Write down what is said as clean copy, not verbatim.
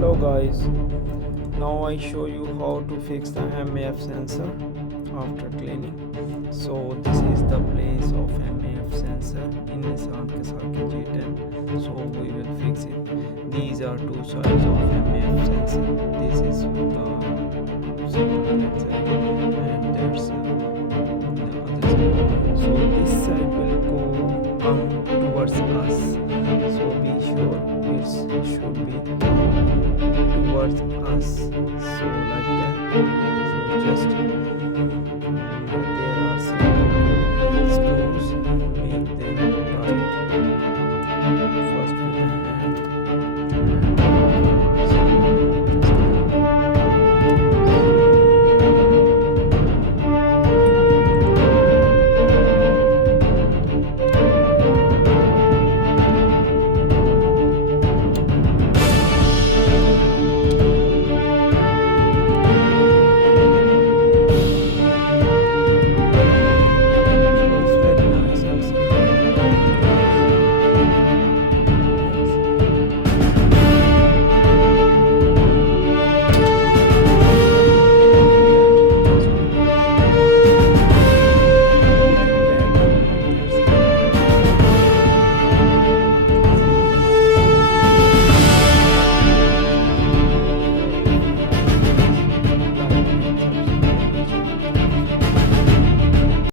Hello guys, now I show you how to fix the MAF sensor after cleaning. So this is the place of MAF sensor in Nissan Kawasaki G10. So we will fix it. These are two sides of MAF sensor. This is the simple left side and that's the other side. So this side will come towards us. So be sure it should be towards us, so like that. So just